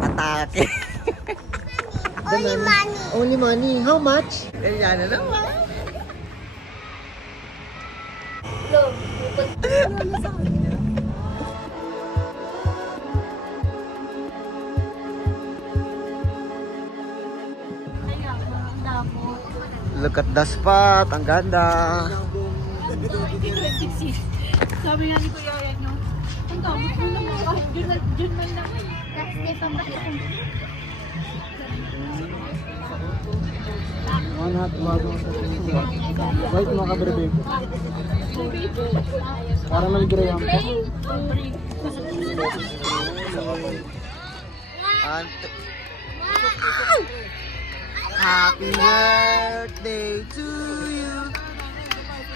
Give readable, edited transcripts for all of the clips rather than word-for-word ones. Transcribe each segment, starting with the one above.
Atake. Only money. Only money. How much? Ayan na naman. Look. Look at the spot. Ang ganda. Sabi nga ni Kuya Yan yung, ang gamit mo naman kahit dyan man naman. That's different. One hot bago. Wait mga kabrebe. Parang nag-graham ka. Happy birthday to you.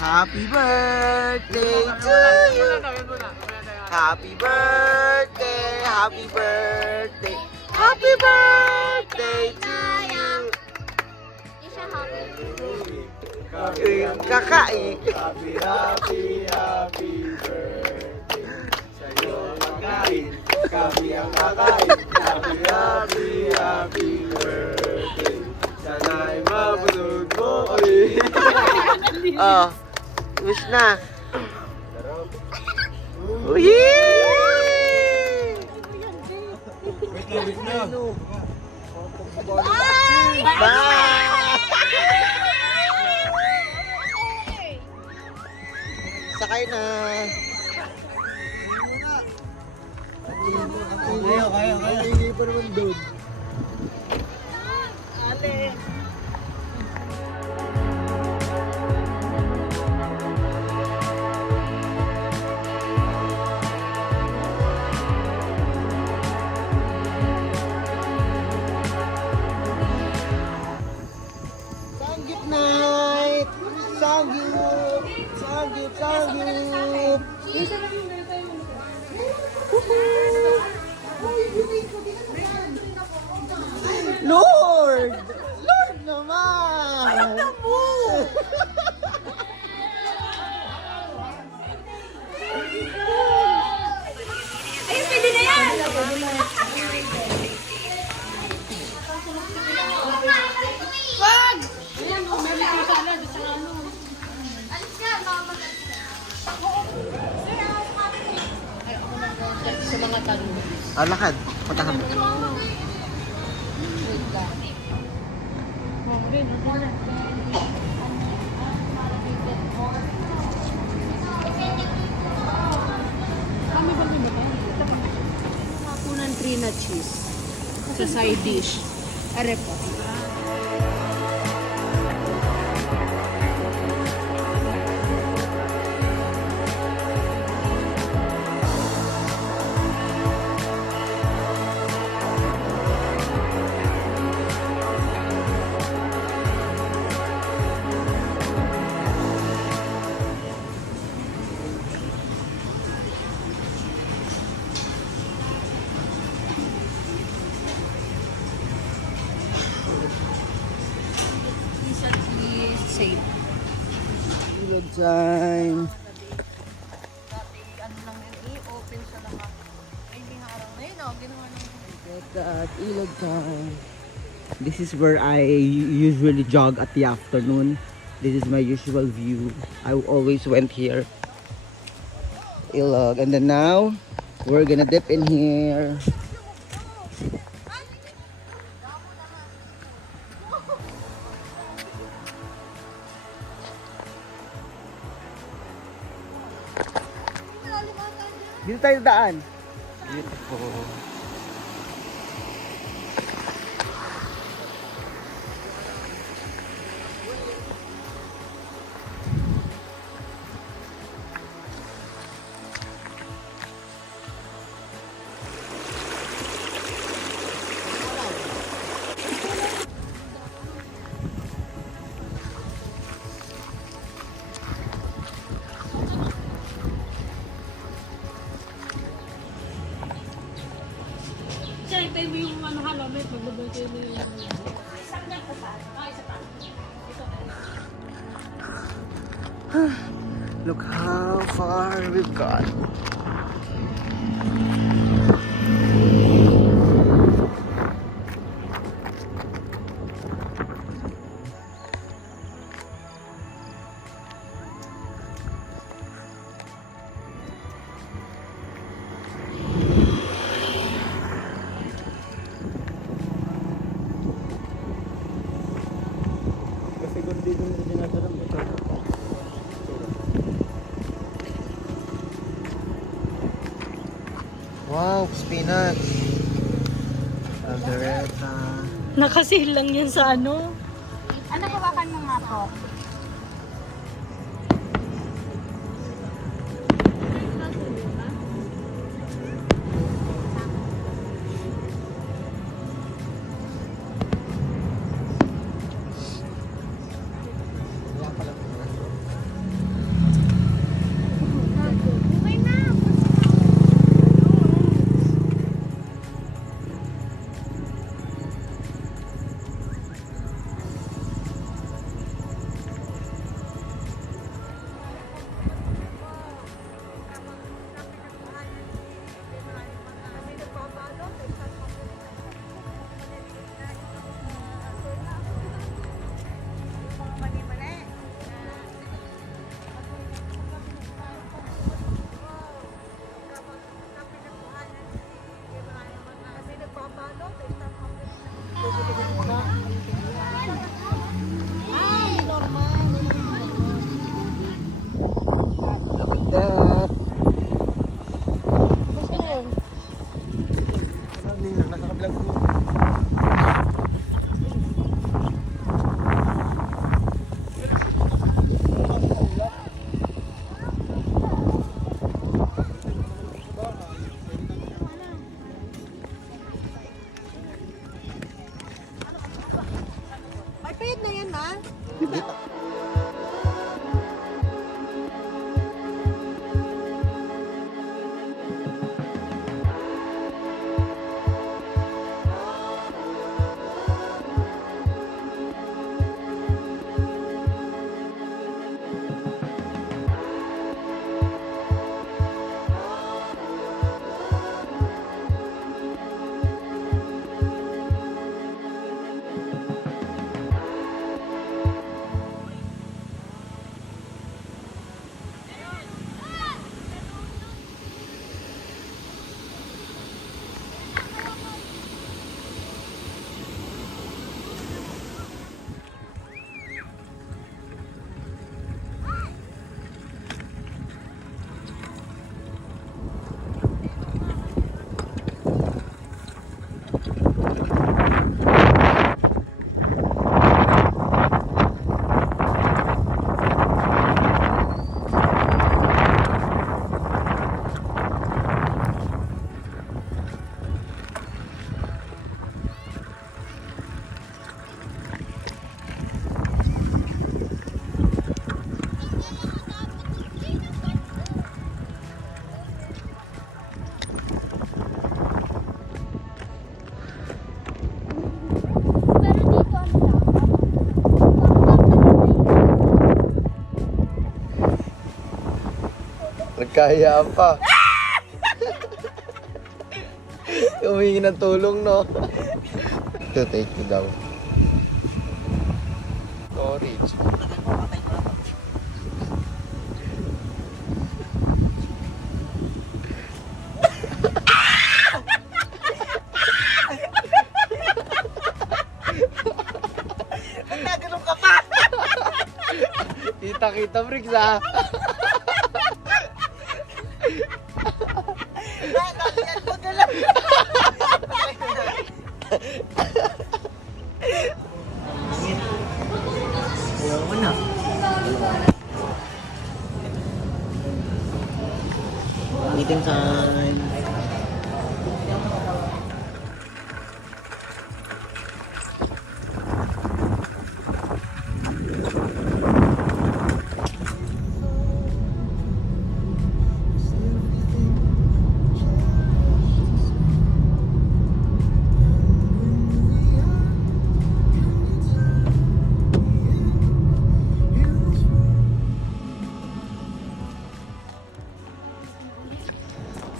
Happy birthday to you. Happy birthday, happy birthday, happy birthday to you. Isa happy. Kakain. Happy, happy, happy birthday. Sa'yo ang kain, kami ang kakain. Happy, happy, happy birthday. Sana'y mabulog mo ulit. Oh, wish na. Uy! Wait na. Bye! Sakay na. Kaya. Hindi pa naman doon. Sanggit night! Sanggit! Sanggit! Sanggit! Lord! Lord naman! Ayun na mo! Ayun, pwede na yan! Wag! Ayan, oh, meron ka sana. Doon sa ano. Alis ka, mama. Sa mga tanong. Lakad. Puntahan mo. Kami ba ba tayo? Hapunan 3 na cheese. Sa side dish. Arepa. Safe. Ilog time. Ano lang yun, i-open sa lahat. Ay, hindi harang na yun, ginawa ng... Look at Ilog time. This is where I usually jog at the afternoon. This is my usual view. I always went here. Ilog. And then now, we're gonna dip in here. Dito tayo daan. Beautiful. Siya, ito yung ano halamit, magbabato mo yung... Look how far we've got. Wow, spinach. Aldereta. Nakasil lang yan sa ano. Ano hawakan mo nga po? Okay na. Ay, payat na yan, ma. Pero dito ang Nagkaya pa. Humingi ng tulong, no? Ito, take ko daw. Storage. Nagaganon ka pa! Kita-kita, Briggs, ha? Nakakyan ko na lang! Ayaw mo na. Meeting time.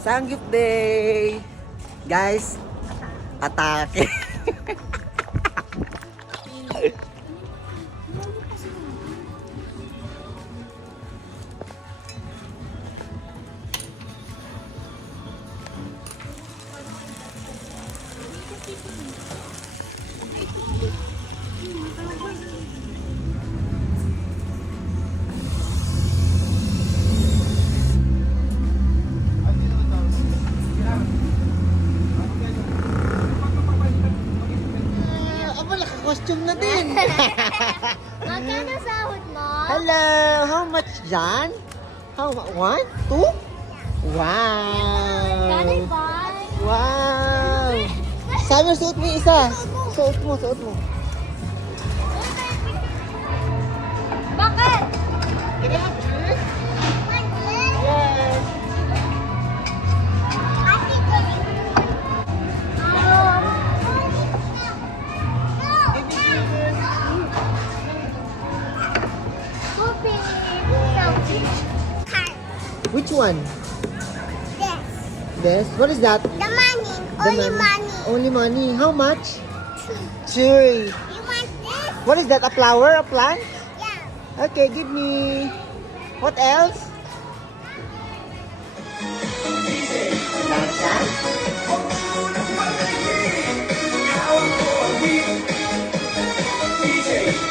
Sangyup Day! Guys, atake! pala, ka-costume na din. Magkano sahod mo? Hello, how much dyan? How much? 1, 2? Wow! Can I buy? Wow! Sabi, suot mo yung isa. Suot mo. Bakit? Can I have juice? Yes. Which one? This? What is that? The money. The Only money. Only money. How much? 2. You want this? What is that? A flower? A plant? Yeah. Okay, give me. What else?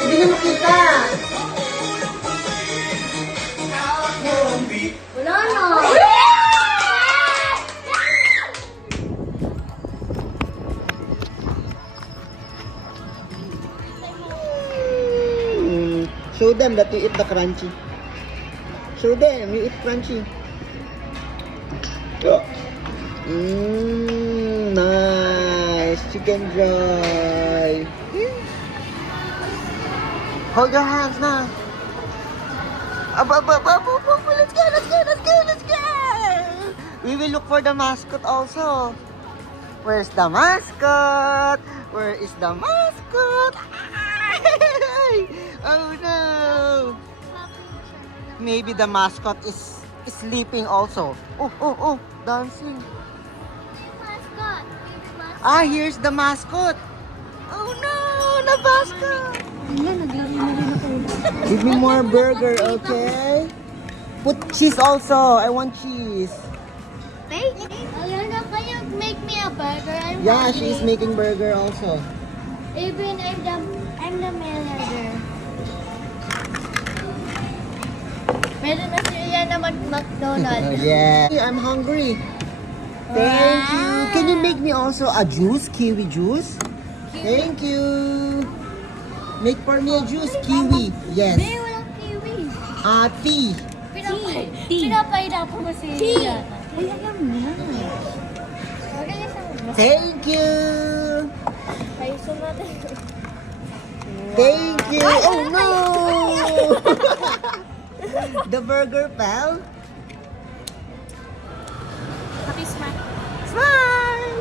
Hindi na makita. Wala na. Show them that you eat the crunchy. Show them you eat crunchy. Nice chicken dry. Hold your hands now. Let's go. We will look for the mascot also. Where's the mascot? Where is the mascot? Oh no! Maybe the mascot is sleeping also. Oh, dancing. Mascot. Ah, here's the mascot. Oh no, the mascot. Wala, naglaro na rin ako. Give me more burger, okay? Put cheese also. I want cheese. Ayana, can you make me a burger? Yeah, she is making burger also. Even I'm the manager. Pwede na siya na mag-McDonald's. Yeah. I'm hungry. Thank you. Can you make me also a juice? Kiwi juice? Thank you. Make for me a juice. Kiwi. Yes. May walang kiwi. Tea. Pinapahirapan mo si Yana. Ay, alam niya. Thank you. Ay, sumata. Thank you. Oh no. The burger fell. Happy smart. Smile.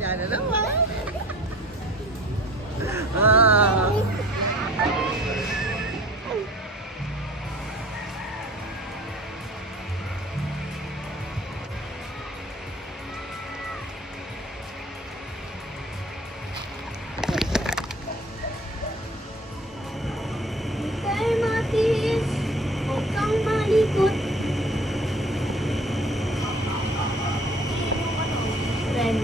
Yan na naman. Ah. Kay Matis, huwag kang malikot. Friend.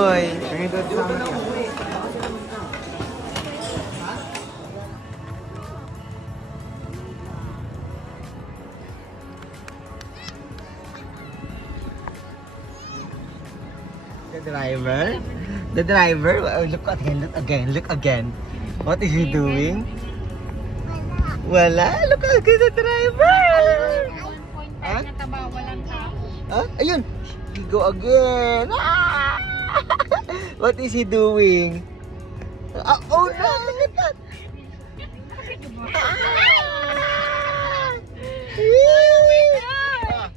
boy. Very good summer camp. The driver? The driver? Oh, look again, look again, look again. What is he doing? Wala. Look again, the driver! 1.5 Huh? na taba, walang tao. Huh? Ayun! He go again! Ah! What is he doing? Oh no! Look at that! Ah!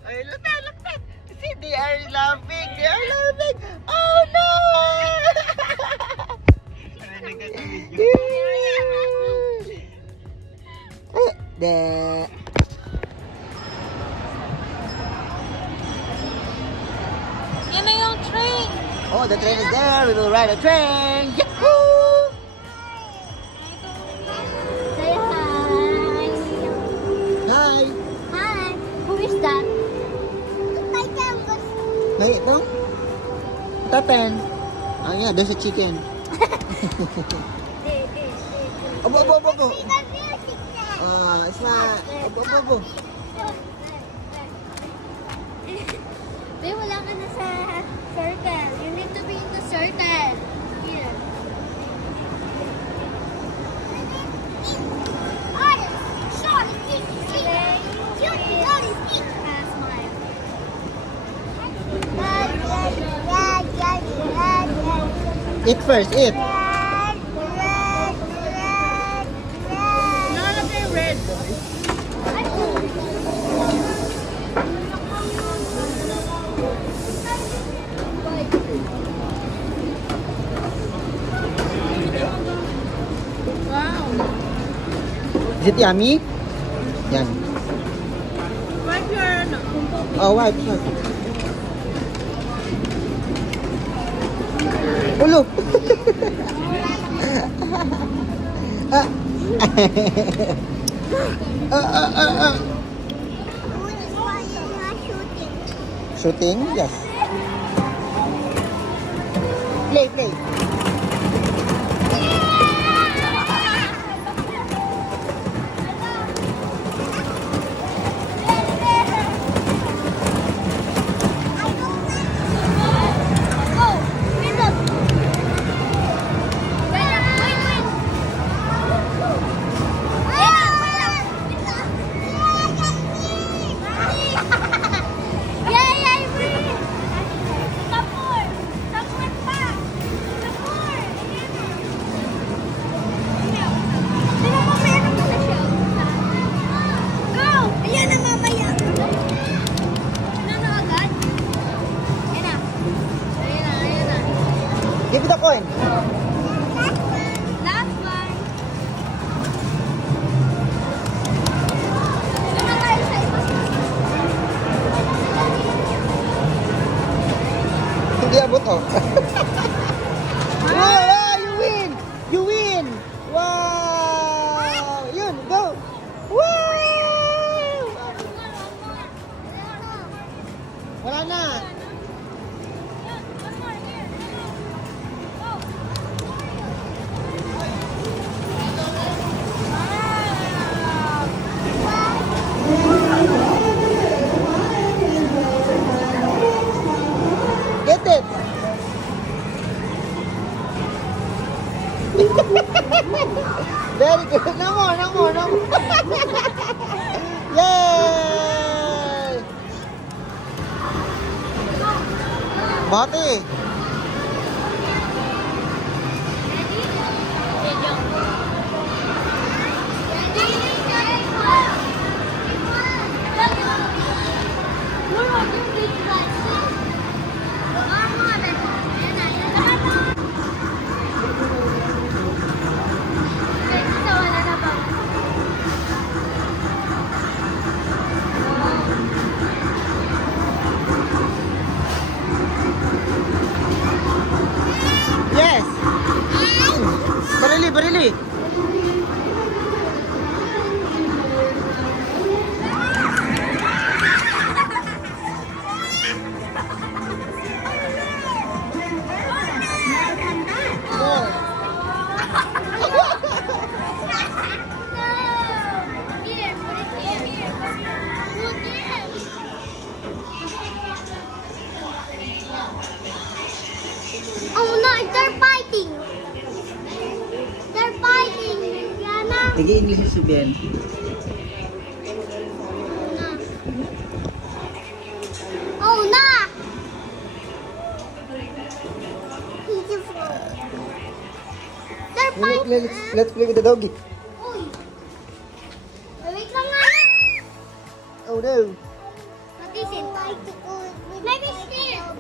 Ay, look at that! Look at that! See, they are laughing! They are laughing! Oh no! The Yan na yung train. Oh, the train is there. We will ride a train. Yahoo! Say hi. Hi. Hi. Who is that? My campus. Hey, ito? Tapen. Ah, yeah, there's a chicken. Abo, abo, abo, abo. Smile. Abo, abo, abo. Babe, wala ka na sa circle. You need to be in the circle. Here. Eat first, eat. Nakalagay red. Wow. Is it yummy? Yan. Wipe your ano. Oh, wipe, wipe. Oh, look. Ah. Shooting? Yes. Play, play. Give me the coin. Last one. Hindi abot, oh. Wow, you win! You win! Wow! Yun, go! Wow! Wala na. Get it! Very good. No more, no more, no more. Yay! Bati. Yes. Barili, barili. Guys, they're fighting. They're fighting. Yana. Sige, English sabihin. Oh, na. Beautiful. They're fighting. Let's play with the doggy. Uy. Wait lang nga na. Oh no. What is it? Maybe scared.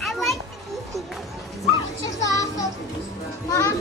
I like to eat it. It's just awesome. Mom.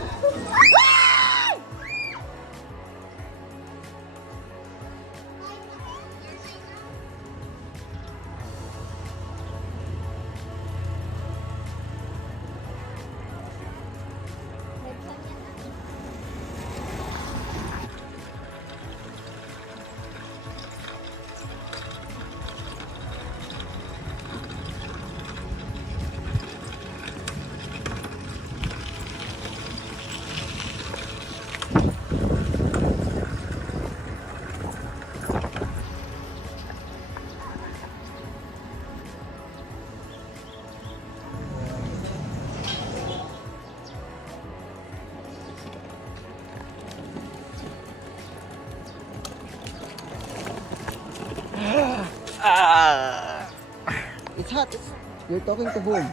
It's hot. You're talking to whom?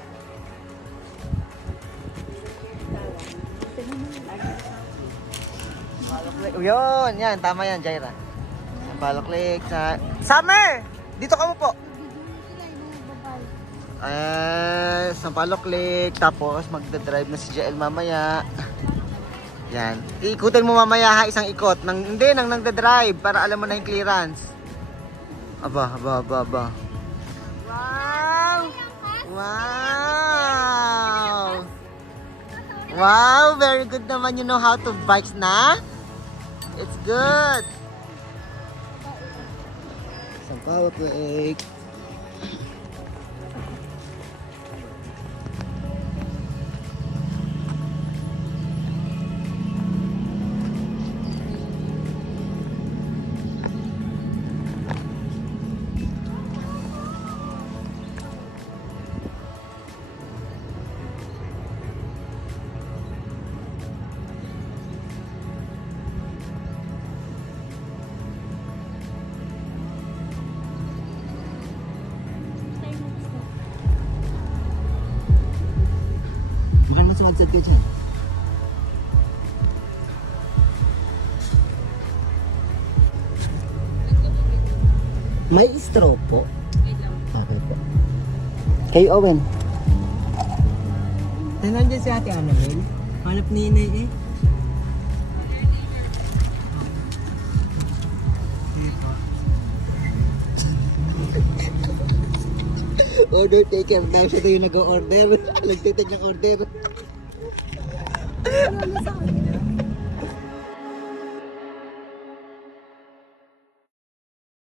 Palok Lake. Yun, yan. Tama yan, Jaira. Sa Palok Lake. Summer! Dito ka mo po. Sa Palok Lake. Tapos magdadrive na si Jael mamaya. Yan. Iikutin mo mamaya ha, isang ikot. Hindi, nang nagdadrive para alam mo na yung clearance. Aba. Wow! Wow! Wow! Very good naman. You know how to bikes na? It's good! Isang Palok Lake. Bukan masuk maksud tu je. May straw po. Okay po. Kay Owen. Nandiyan si Ate Annabelle. Hanap ni Inay eh. Order taker daw siya yung nag-order. Nagtitake ng order.